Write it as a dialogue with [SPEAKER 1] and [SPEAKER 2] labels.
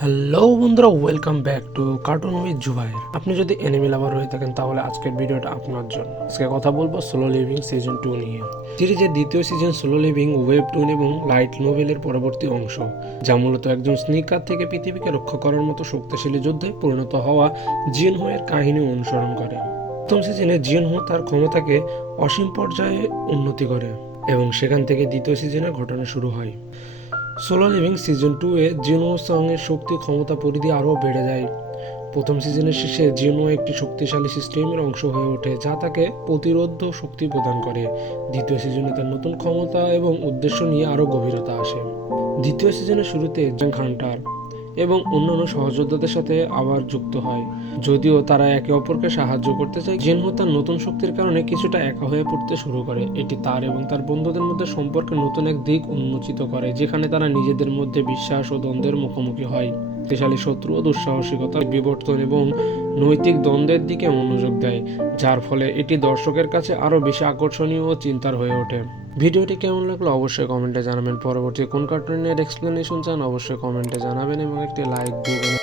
[SPEAKER 1] Hello বন্ধুরা welcome back to cartoon with Zubair আপনি যদি এনিমি লাভার হয়ে থাকেন, তাহলে আজকের ভিডিওটা আপনার জন্য। আজকে কথা বলব সোলো লিভিং সিজন টু নিয়ে। সিরিজের দ্বিতীয় সিজন সোলো লিভিং ওয়েব টুন এবং লাইট নোভেলের পরবর্তী অংশ, যা মূলত একজন স্নিকার থেকে পৃথিবীকে রক্ষা করার মতো শক্তিশালী যুদ্ধে পরিণত হওয়া জিন হোয়ের কাহিনী অনুসরণ করে। প্রথম সিজনে জিন হো তার ক্ষমতাকে অসীম পর্যায়ে উন্নতি করে এবং সেখান থেকে দ্বিতীয় সিজনের ঘটনা শুরু হয়। সোলো লিভিং সিজন টু এ জিনো সঙ্গের শক্তি ক্ষমতা পরিধি আরও বেড়ে যায়। প্রথম সিজনের শেষে জিনো একটি শক্তিশালী সিস্টেমের অংশ হয়ে ওঠে, যা তাকে প্রতিরোধ শক্তি প্রদান করে। দ্বিতীয় সিজনে তার নতুন ক্ষমতা এবং উদ্দেশ্য নিয়ে আরও গভীরতা আসে। দ্বিতীয় সিজনের শুরুতে জ্যাং হান্টার এবং অন্যান্য সহযোদ্ধাদের সাথে আবার যুক্ত হয়। যদিও তারা একে অপরকে সাহায্য করতে চায় জিনহো তার নতুন শক্তির কারণে কিছুটা একা হয়ে পড়তে শুরু করে। এটি তার এবং তার বন্ধুদের মধ্যে সম্পর্কে নতুন এক দিক উন্মোচিত করে, যেখানে তারা নিজেদের মধ্যে বিশ্বাস ও দ্বন্দ্বের মুখোমুখি হয়। শক্তিশালী শত্রু ও দুঃসাহসিকতা, বিবর্তন এবং নৈতিক দ্বন্দ্বের দিকে মনোযোগ দেয়, যার ফলে এটি দর্শকের কাছে আরও বেশি আকর্ষণীয় ও চিন্তার হয়ে ওঠে। ভিডিওটি কেমন লাগল অবশ্যই কমেন্টে জানাবেন। পরবর্তী কোন কার্টুনের এক্সপ্লেনেশন চান অবশ্যই কমেন্টে জানাবেন এবং একটি লাইক দিবেন